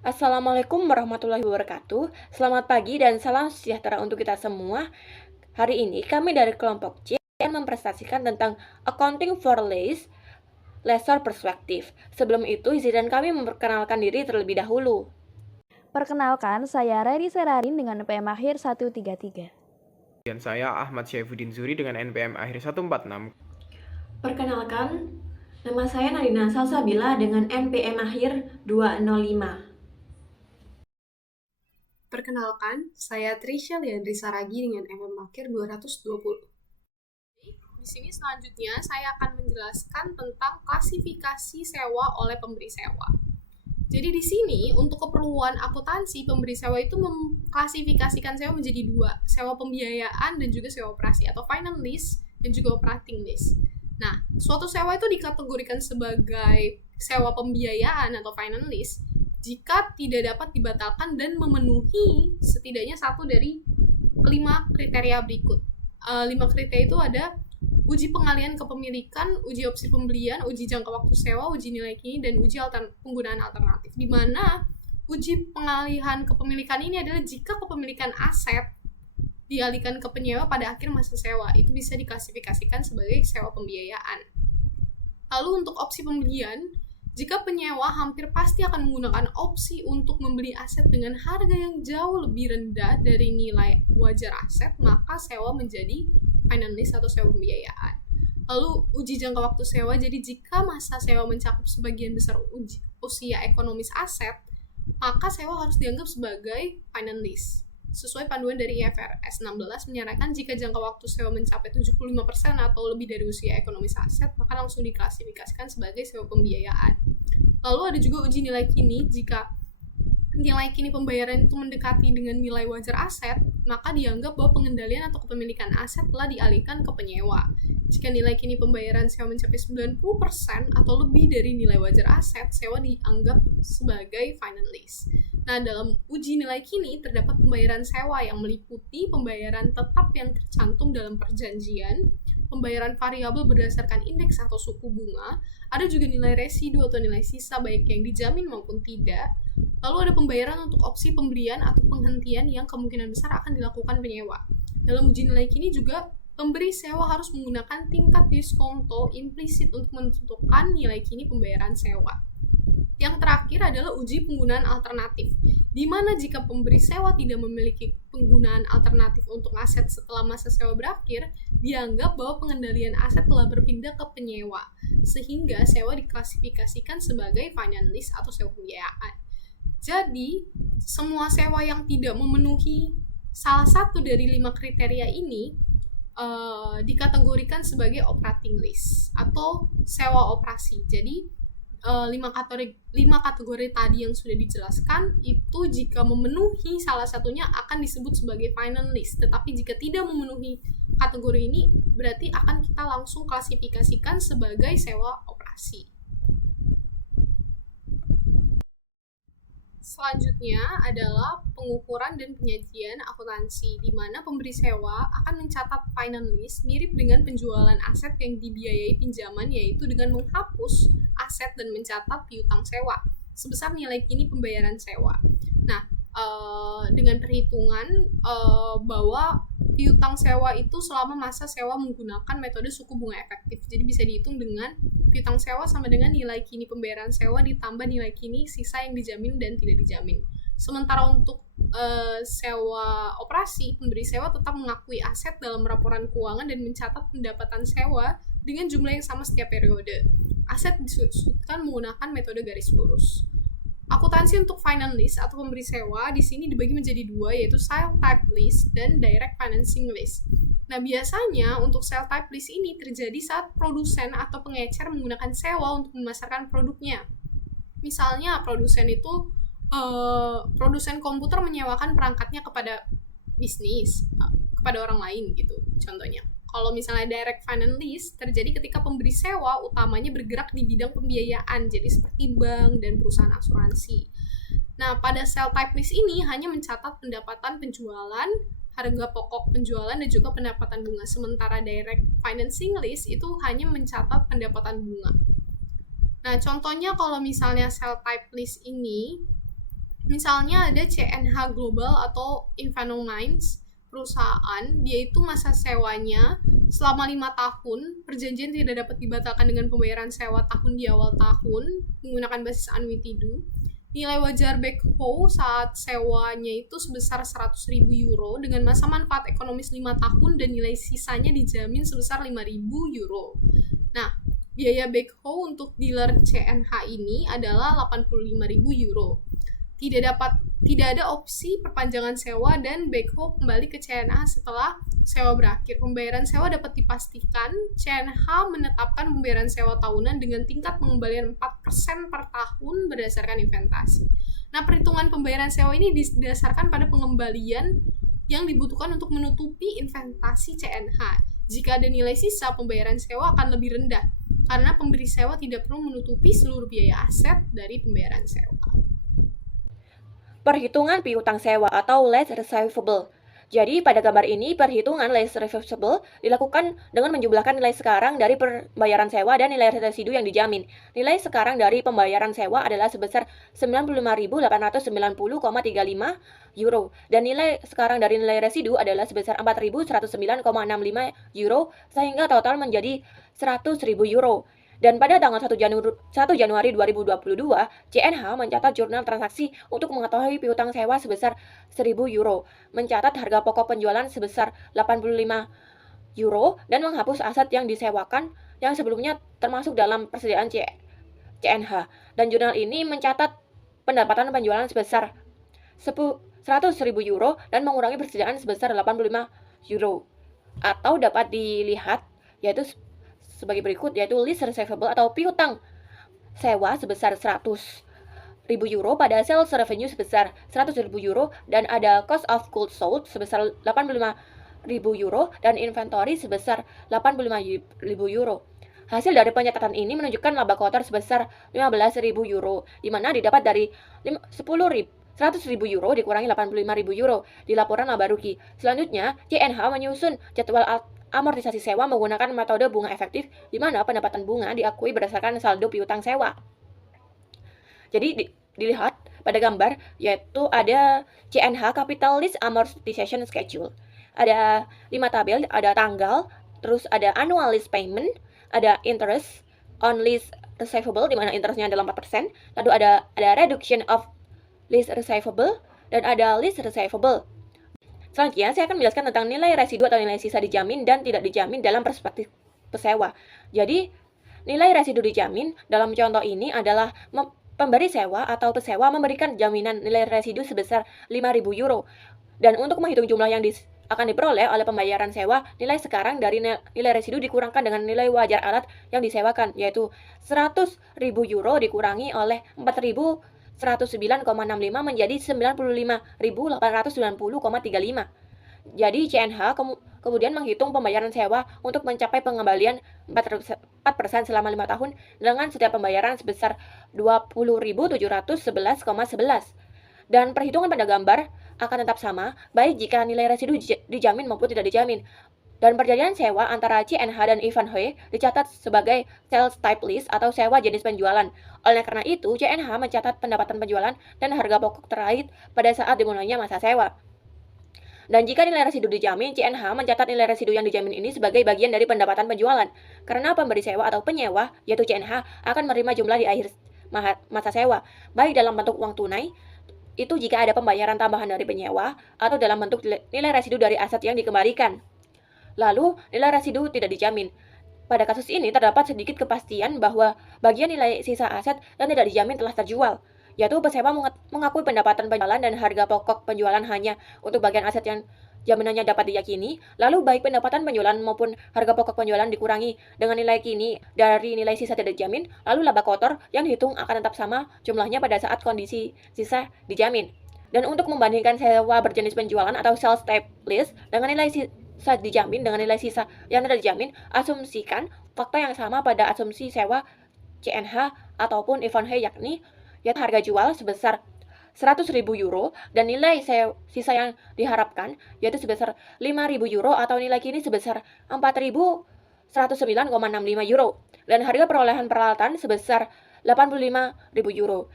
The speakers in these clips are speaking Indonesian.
Assalamualaikum warahmatullahi wabarakatuh. Selamat pagi dan salam sejahtera untuk kita semua. Hari ini kami dari kelompok C akan mempresentasikan tentang Accounting for Lesser Perspective. Sebelum itu, izinkan kami memperkenalkan diri terlebih dahulu. Perkenalkan, saya Reri Serarin dengan NPM akhir 133. Dan saya Ahmad Syaifuddin Zuri dengan NPM akhir 146. Perkenalkan, nama saya Nadina Salsabila dengan NPM akhir 205. Perkenalkan, saya Trisha Leandri Saragi dengan MM akhir 220. Di sini selanjutnya saya akan menjelaskan tentang klasifikasi sewa oleh pemberi sewa. Jadi di sini untuk keperluan akuntansi, pemberi sewa itu mengklasifikasikan sewa menjadi dua, sewa pembiayaan dan juga sewa operasi atau finance lease dan juga operating lease. Nah, suatu sewa itu dikategorikan sebagai sewa pembiayaan atau finance lease jika tidak dapat dibatalkan dan memenuhi setidaknya satu dari 5 kriteria berikut. 5 kriteria itu ada uji pengalian kepemilikan, uji opsi pembelian, uji jangka waktu sewa, uji nilai kini, dan uji penggunaan alternatif. Di mana uji pengalihan kepemilikan ini adalah jika kepemilikan aset dialihkan ke penyewa pada akhir masa sewa, itu bisa diklasifikasikan sebagai sewa pembiayaan. Lalu untuk opsi pembelian, jika penyewa hampir pasti akan menggunakan opsi untuk membeli aset dengan harga yang jauh lebih rendah dari nilai wajar aset, maka sewa menjadi finance lease atau sewa pembiayaan. Lalu uji jangka waktu sewa, jadi jika masa sewa mencakup sebagian besar usia ekonomis aset, maka sewa harus dianggap sebagai finance lease. Sesuai panduan dari IFRS 16 menyarankan jika jangka waktu sewa mencapai 75% atau lebih dari usia ekonomis aset, maka langsung diklasifikasikan sebagai sewa pembiayaan. Lalu ada juga uji nilai kini. Jika nilai kini pembayaran itu mendekati dengan nilai wajar aset, maka dianggap bahwa pengendalian atau kepemilikan aset telah dialihkan ke penyewa. Jika nilai kini pembayaran sewa mencapai 90% atau lebih dari nilai wajar aset, sewa dianggap sebagai finance lease. Nah, dalam uji nilai kini terdapat pembayaran sewa yang meliputi pembayaran tetap yang tercantum dalam perjanjian, pembayaran variabel berdasarkan indeks atau suku bunga, ada juga nilai residu atau nilai sisa baik yang dijamin maupun tidak. Lalu ada pembayaran untuk opsi pembelian atau penghentian yang kemungkinan besar akan dilakukan penyewa. Dalam uji nilai kini juga pemberi sewa harus menggunakan tingkat diskonto implisit untuk menentukan nilai kini pembayaran sewa. Yang terakhir adalah uji penggunaan alternatif, di mana jika pemberi sewa tidak memiliki penggunaan alternatif untuk aset setelah masa sewa berakhir, dianggap bahwa pengendalian aset telah berpindah ke penyewa, sehingga sewa diklasifikasikan sebagai finance lease atau sewa pembiayaan. Jadi, semua sewa yang tidak memenuhi salah satu dari 5 kriteria ini dikategorikan sebagai operating lease atau sewa operasi. Jadi, 5 kategori tadi yang sudah dijelaskan itu jika memenuhi salah satunya akan disebut sebagai finance lease, tetapi jika tidak memenuhi kategori ini berarti akan kita langsung klasifikasikan sebagai sewa operasi. Selanjutnya adalah pengukuran dan penyajian akuntansi, di mana pemberi sewa akan mencatat finance lease mirip dengan penjualan aset yang dibiayai pinjaman, yaitu dengan menghapus aset dan mencatat piutang sewa sebesar nilai kini pembayaran sewa. Nah, dengan perhitungan bahwa piutang sewa itu selama masa sewa menggunakan metode suku bunga efektif. Jadi bisa dihitung dengan piutang sewa sama dengan nilai kini pembayaran sewa ditambah nilai kini sisa yang dijamin dan tidak dijamin. Sementara untuk sewa operasi, pemberi sewa tetap mengakui aset dalam laporan keuangan dan mencatat pendapatan sewa dengan jumlah yang sama setiap periode. Aset disebutkan menggunakan metode garis lurus. Akuntansi untuk finance lease atau pemberi sewa di sini dibagi menjadi dua, yaitu sale type lease dan direct financing lease. Nah, biasanya untuk sale type lease ini terjadi saat produsen atau pengecer menggunakan sewa untuk memasarkan produknya. Misalnya, produsen komputer menyewakan perangkatnya kepada bisnis, kepada orang lain gitu, contohnya. Kalau misalnya direct finance lease terjadi ketika pemberi sewa utamanya bergerak di bidang pembiayaan, jadi seperti bank dan perusahaan asuransi. Nah, pada sale type lease ini hanya mencatat pendapatan penjualan, harga pokok penjualan, dan juga pendapatan bunga. Sementara direct financing lease itu hanya mencatat pendapatan bunga. Nah, contohnya kalau misalnya sale type lease ini Misalnya ada CNH Global atau Inferno Mines, perusahaan, dia itu masa sewanya selama 5 tahun, perjanjian tidak dapat dibatalkan dengan pembayaran sewa tahun di awal tahun, menggunakan basis annuity due. Nilai wajar backhoe saat sewanya itu sebesar 100.000 euro dengan masa manfaat ekonomis 5 tahun dan nilai sisanya dijamin sebesar 5.000 euro. Nah, biaya backhoe untuk dealer CNH ini adalah 85.000 euro. Tidak ada opsi perpanjangan sewa dan backhoe kembali ke CNH setelah sewa berakhir. Pembayaran sewa dapat dipastikan. CNH menetapkan pembayaran sewa tahunan dengan tingkat pengembalian 4% per tahun berdasarkan investasi. Nah, perhitungan pembayaran sewa ini didasarkan pada pengembalian yang dibutuhkan untuk menutupi investasi CNH. Jika ada nilai sisa, pembayaran sewa akan lebih rendah karena pemberi sewa tidak perlu menutupi seluruh biaya aset dari pembayaran sewa. Perhitungan piutang sewa atau lease receivable. Jadi pada gambar ini perhitungan lease receivable dilakukan dengan menjumlahkan nilai sekarang dari pembayaran sewa dan nilai residu yang dijamin. Nilai sekarang dari pembayaran sewa adalah sebesar 95.890,35 euro dan nilai sekarang dari nilai residu adalah sebesar 4.109,65 euro sehingga total menjadi 100.000 euro. Dan pada tanggal 1 Januari 2022, CNH mencatat jurnal transaksi untuk mengetahui piutang sewa sebesar 1.000 euro, mencatat harga pokok penjualan sebesar 85 euro, dan menghapus aset yang disewakan yang sebelumnya termasuk dalam persediaan CNH. Dan jurnal ini mencatat pendapatan penjualan sebesar 100.000 euro dan mengurangi persediaan sebesar 85 euro. Atau dapat dilihat yaitu sebagai berikut, yaitu lease receivable atau piutang sewa sebesar 100.000 euro pada sales revenue sebesar 100.000 euro dan ada cost of goods sold sebesar 85.000 euro dan inventory sebesar 85.000 euro. Hasil dari pencatatan ini menunjukkan laba kotor sebesar 15.000 euro, di mana didapat dari 100.000 euro dikurangi 85.000 euro di laporan laba rugi. Selanjutnya, CNH menyusun jadwal amortisasi sewa menggunakan metode bunga efektif, di mana pendapatan bunga diakui berdasarkan saldo piutang sewa. Jadi dilihat pada gambar, yaitu ada CNH Capital Lease Amortization Schedule. Ada 5 tabel, ada tanggal, terus ada annual lease payment, ada interest on lease receivable, di mana interestnya adalah 4%, lalu ada reduction of lease receivable, dan ada lease receivable. Selanjutnya, saya akan menjelaskan tentang nilai residu atau nilai sisa dijamin dan tidak dijamin dalam perspektif pesewa. Jadi, nilai residu dijamin dalam contoh ini adalah pemberi sewa atau pesewa memberikan jaminan nilai residu sebesar 5.000 euro. Dan untuk menghitung jumlah yang akan diperoleh oleh pembayaran sewa, nilai sekarang dari nilai residu dikurangkan dengan nilai wajar alat yang disewakan, yaitu 100.000 euro dikurangi oleh 4.109,65 menjadi 95.890,35. Jadi CNH kemudian menghitung pembayaran sewa untuk mencapai pengembalian 4% selama 5 tahun dengan setiap pembayaran sebesar 20.711,11. Dan perhitungan pada gambar akan tetap sama, baik jika nilai residu dijamin maupun tidak dijamin. Dan perjanjian sewa antara CNH dan Ivanhoe dicatat sebagai sales type lease atau sewa jenis penjualan. Oleh karena itu, CNH mencatat pendapatan penjualan dan harga pokok terakhir pada saat dimulainya masa sewa. Dan jika nilai residu dijamin, CNH mencatat nilai residu yang dijamin ini sebagai bagian dari pendapatan penjualan. Karena pemberi sewa atau penyewa, yaitu CNH, akan menerima jumlah di akhir masa sewa, baik dalam bentuk uang tunai, itu jika ada pembayaran tambahan dari penyewa, atau dalam bentuk nilai residu dari aset yang dikembalikan. Lalu, nilai residu tidak dijamin. Pada kasus ini terdapat sedikit kepastian bahwa bagian nilai sisa aset yang tidak dijamin telah terjual, yaitu pesewa mengakui pendapatan penjualan dan harga pokok penjualan hanya untuk bagian aset yang jaminannya dapat diyakini, lalu baik pendapatan penjualan maupun harga pokok penjualan dikurangi dengan nilai kini dari nilai sisa tidak dijamin, lalu laba kotor yang dihitung akan tetap sama jumlahnya pada saat kondisi sisa dijamin. Dan untuk membandingkan sewa berjenis penjualan atau sales type lease dengan nilai sisa dijamin dengan nilai sisa yang tidak dijamin, asumsikan fakta yang sama pada asumsi sewa CNH ataupun Ivanhoe, yakni harga jual sebesar 100.000 euro dan nilai sisa yang diharapkan yaitu sebesar 5.000 euro atau nilai kini sebesar 4.109,65 euro dan harga perolehan peralatan sebesar 85.000 euro.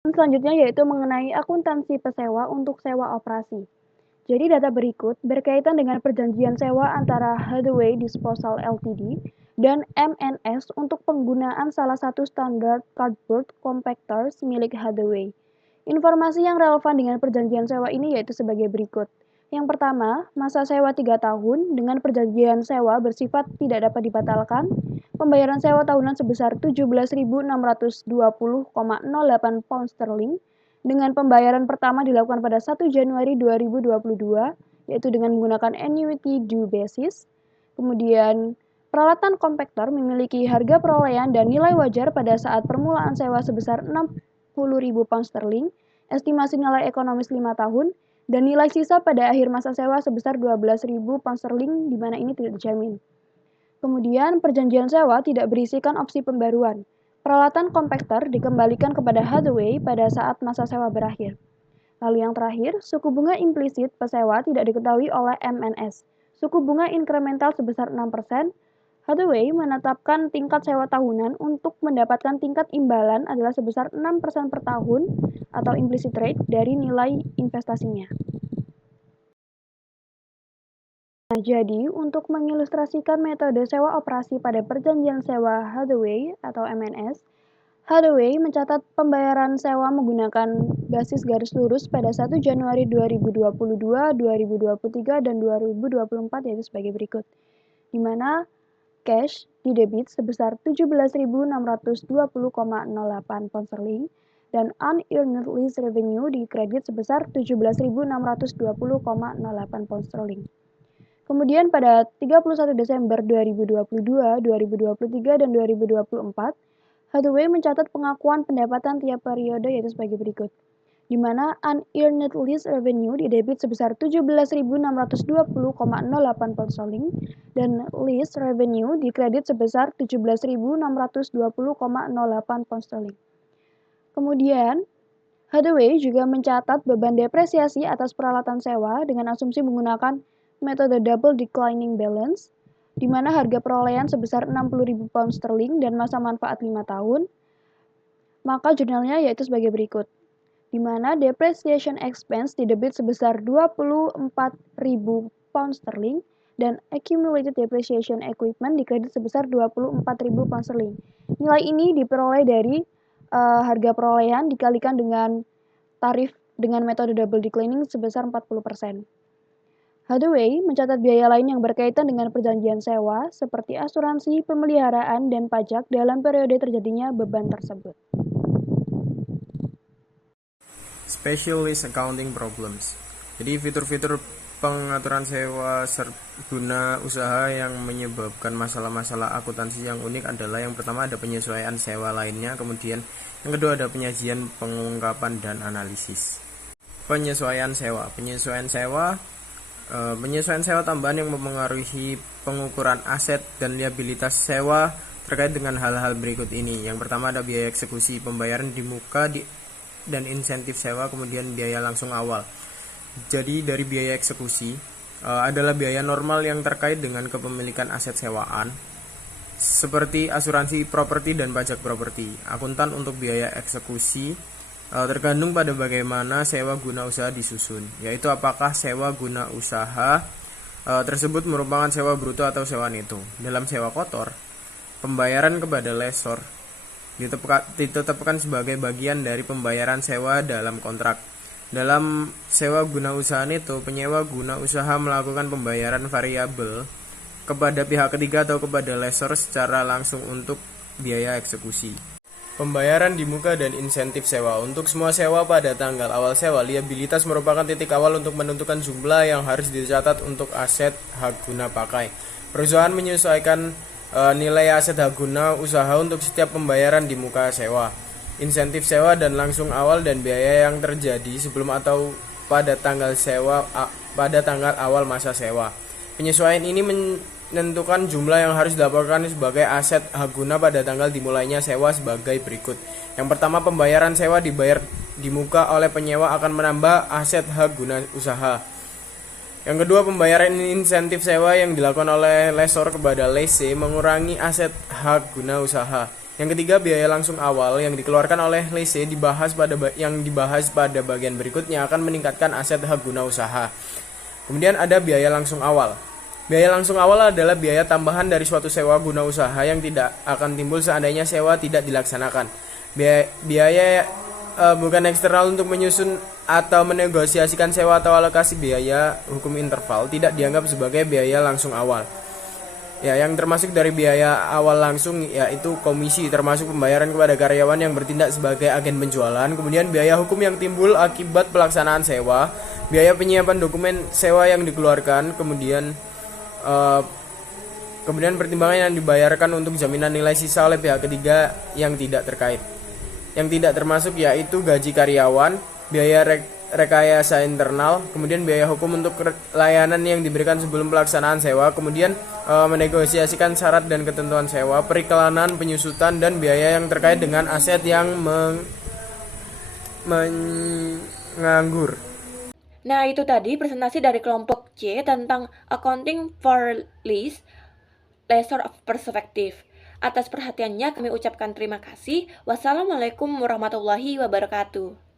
Selanjutnya yaitu mengenai akuntansi pesewa untuk sewa operasi. Jadi data berikut berkaitan dengan perjanjian sewa antara Hathaway Disposal Ltd dan MNS untuk penggunaan salah satu standar cardboard compactors milik Hathaway. Informasi yang relevan dengan perjanjian sewa ini yaitu sebagai berikut. Yang pertama, masa sewa 3 tahun dengan perjanjian sewa bersifat tidak dapat dibatalkan. Pembayaran sewa tahunan sebesar 17.620,08 pound sterling dengan pembayaran pertama dilakukan pada 1 Januari 2022, yaitu dengan menggunakan annuity due basis. Kemudian, peralatan kompaktor memiliki harga perolehan dan nilai wajar pada saat permulaan sewa sebesar 60.000 pound sterling, estimasi nilai ekonomis 5 tahun, dan nilai sisa pada akhir masa sewa sebesar 12.000 pound sterling, di mana ini tidak dijamin. Kemudian, perjanjian sewa tidak berisikan opsi pembaruan. Peralatan kompaktor dikembalikan kepada Hathaway pada saat masa sewa berakhir. Lalu yang terakhir, suku bunga implisit pesewa tidak diketahui oleh MNS. Suku bunga inkremental sebesar 6%. Hathaway menetapkan tingkat sewa tahunan untuk mendapatkan tingkat imbalan adalah sebesar 6% per tahun atau implicit rate dari nilai investasinya. Nah, jadi untuk mengilustrasikan metode sewa operasi pada perjanjian sewa Hathaway atau MNS, Hathaway mencatat pembayaran sewa menggunakan basis garis lurus pada 1 Januari 2022, 2023, dan 2024 yaitu sebagai berikut. Di mana cash didebit sebesar 17.620,08 pound sterling dan unearned lease revenue dikredit sebesar 17.620,08 pound sterling. Kemudian pada 31 Desember 2022, 2023, dan 2024, Hathaway mencatat pengakuan pendapatan tiap periode yaitu sebagai berikut. Di mana unearned lease revenue didebit sebesar 17.620,08 pound sterling dan lease revenue dikredit sebesar 17.620,08 pound sterling. Kemudian, Hathaway juga mencatat beban depresiasi atas peralatan sewa dengan asumsi menggunakan metode double declining balance, di mana harga perolehan sebesar 60.000 pound sterling dan masa manfaat 5 tahun, maka jurnalnya yaitu sebagai berikut. Di mana depreciation expense didebit sebesar 24.000 pound sterling dan accumulated depreciation equipment dikredit sebesar 24.000 pound sterling. Nilai ini diperoleh dari harga perolehan dikalikan dengan tarif dengan metode double declining sebesar 40%. Hathaway mencatat biaya lain yang berkaitan dengan perjanjian sewa seperti asuransi, pemeliharaan, dan pajak dalam periode terjadinya beban tersebut. Specialist accounting problems. Jadi fitur-fitur pengaturan sewa guna usaha yang menyebabkan masalah-masalah akuntansi yang unik adalah yang pertama ada penyesuaian sewa lainnya, kemudian yang kedua ada penyajian, pengungkapan, dan analisis. Penyesuaian sewa tambahan yang mempengaruhi pengukuran aset dan liabilitas sewa terkait dengan hal-hal berikut ini. Yang pertama ada biaya eksekusi, pembayaran di muka dan insentif sewa, kemudian biaya langsung awal. Jadi dari biaya eksekusi adalah biaya normal yang terkait dengan kepemilikan aset sewaan seperti asuransi properti dan pajak properti. Akuntan untuk biaya eksekusi tergantung pada bagaimana sewa guna usaha disusun, yaitu apakah sewa guna usaha tersebut merupakan sewa bruto atau sewa neto. Dalam sewa kotor, pembayaran kepada lessor ditetapkan sebagai bagian dari pembayaran sewa dalam kontrak. Dalam sewa guna usaha neto, penyewa guna usaha melakukan pembayaran variabel kepada pihak ketiga atau kepada lessor secara langsung untuk biaya eksekusi. Pembayaran di muka dan insentif sewa. Untuk semua sewa pada tanggal awal sewa, liabilitas merupakan titik awal untuk menentukan jumlah yang harus dicatat untuk aset hak guna pakai. Perusahaan menyesuaikan nilai aset hak guna usaha untuk setiap pembayaran di muka sewa, insentif sewa, dan langsung awal dan biaya yang terjadi sebelum atau pada tanggal awal masa sewa. Penyesuaian ini menentukan jumlah yang harus dilaporkan sebagai aset hak guna pada tanggal dimulainya sewa sebagai berikut. Yang pertama, pembayaran sewa dibayar di muka oleh penyewa akan menambah aset hak guna usaha. Yang kedua, pembayaran insentif sewa yang dilakukan oleh lessor kepada lessee mengurangi aset hak guna usaha. Yang ketiga, biaya langsung awal yang dikeluarkan oleh lese dibahas pada bagian berikutnya akan meningkatkan aset hak guna usaha. Kemudian ada biaya langsung awal. Biaya langsung awal adalah biaya tambahan dari suatu sewa guna usaha yang tidak akan timbul seandainya sewa tidak dilaksanakan. Biaya bukan eksternal untuk menyusun atau menegosiasikan sewa atau alokasi biaya hukum interval tidak dianggap sebagai biaya langsung awal. Ya, yang termasuk dari biaya awal langsung yaitu komisi, termasuk pembayaran kepada karyawan yang bertindak sebagai agen penjualan, kemudian biaya hukum yang timbul akibat pelaksanaan sewa, biaya penyiapan dokumen sewa yang dikeluarkan, kemudian pertimbangan yang dibayarkan untuk jaminan nilai sisa oleh pihak ketiga yang tidak terkait. Yang tidak termasuk yaitu gaji karyawan, biaya rekayasa internal, kemudian biaya hukum untuk layanan yang diberikan sebelum pelaksanaan sewa, kemudian menegosiasikan syarat dan ketentuan sewa, periklanan, penyusutan, dan biaya yang terkait dengan aset yang menganggur. Nah, itu tadi presentasi dari kelompok C tentang Accounting for Lease, Lessor of Perspective. Atas perhatiannya kami ucapkan terima kasih. Wassalamualaikum warahmatullahi wabarakatuh.